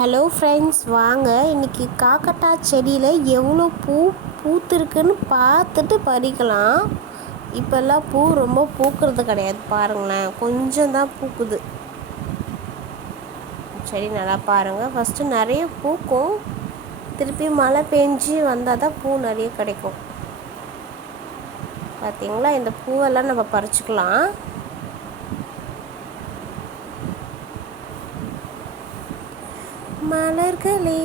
Hello friends, வாங்க இன்றைக்கி காக்கட்டா செடியில் எவ்வளோ பூத்துருக்குன்னு பார்த்துட்டு பறிக்கலாம். இப்போல்லாம் பூ ரொம்ப பூக்கிறது கிடையாது, பாருங்களேன், கொஞ்சம் தான் பூக்குது. செடி நல்லா பாருங்கள். ஃபஸ்ட்டு நிறைய பூக்கும், திருப்பி மழை பெஞ்சு வந்தால் தான் பூ நிறைய கிடைக்கும். பார்த்திங்களா, இந்த பூவெல்லாம் நம்ம பறிச்சுக்கலாம். மலர்களே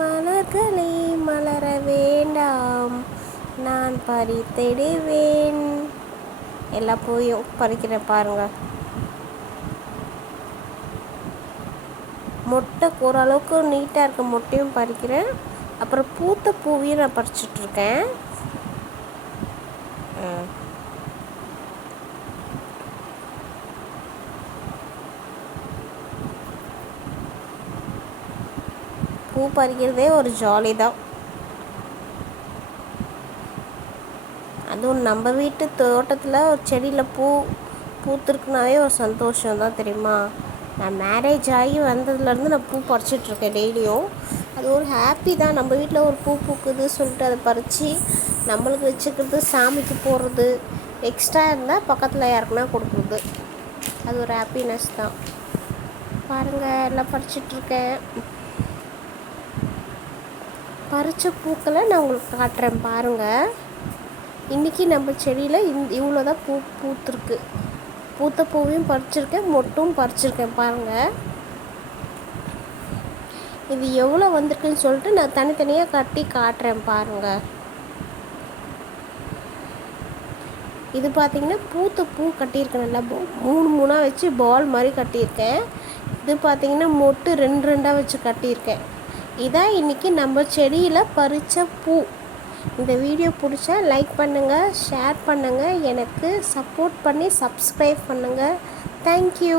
மலர்களே மலர வேண்டாம், நான் பறித்திடுவேன். எல்லா பூவையும் பறிக்கிறேன் பாருங்கள். மொட்டை ஓரளவுக்கு நீட்டாக இருக்க மொட்டையும் பறிக்கிறேன். அப்புறம் பூத்த பூவையும் நான் பறிச்சிட்ருக்கேன். பூ பறிக்கிறதே ஒரு ஜாலி தான். அதுவும் நம்ம வீட்டு தோட்டத்தில் ஒரு செடியில் பூத்துருக்குனாவே ஒரு சந்தோஷம் தான், தெரியுமா? நான் மேரேஜ் ஆகி வந்ததுலேருந்து நான் பூ பறிச்சிட்ருக்கேன் டெய்லியும். அது ஒரு ஹாப்பி தான். நம்ம வீட்டில் ஒரு பூ பூக்குது சொல்லிட்டு அதை பறித்து நம்மளுக்கு வச்சுக்கிறது, சாமிக்கு போடுறது, எக்ஸ்ட்ரா இருந்தால் பக்கத்தில் யாருக்குன்னா கொடுக்குறது, அது ஒரு ஹாப்பினஸ் தான். பாருங்கள், எல்லாம் பறிச்சிட்ருக்கேன். பறித்த பூக்களை நான் உங்களுக்கு காட்டுறேன் பாருங்கள். இன்றைக்கி நம்ம செடியில் இவ்வளோ தான் பூத்துருக்கு. பூத்த பூவையும் பறிச்சிருக்கேன், மொட்டும் பறிச்சிருக்கேன் பாருங்கள். இது எவ்வளோ வந்திருக்குன்னு சொல்லிட்டு நான் தனித்தனியாக கட்டி காட்டுறேன் பாருங்கள். இது பார்த்திங்கன்னா பூத்த பூ கட்டியிருக்கேன், நல்லா 3 வச்சு பால் மாதிரி கட்டியிருக்கேன். இது பார்த்திங்கன்னா மொட்டு 2 வச்சு கட்டியிருக்கேன். இதான் இன்றைக்கி நம்ம செடியில் பறித்த பூ. இந்த வீடியோ பிடிச்சா லைக் பண்ணுங்கள், ஷேர் பண்ணுங்கள், எனக்கு சப்போர்ட் பண்ணி சப்ஸ்கிரைப் பண்ணுங்கள். தேங்க்யூ.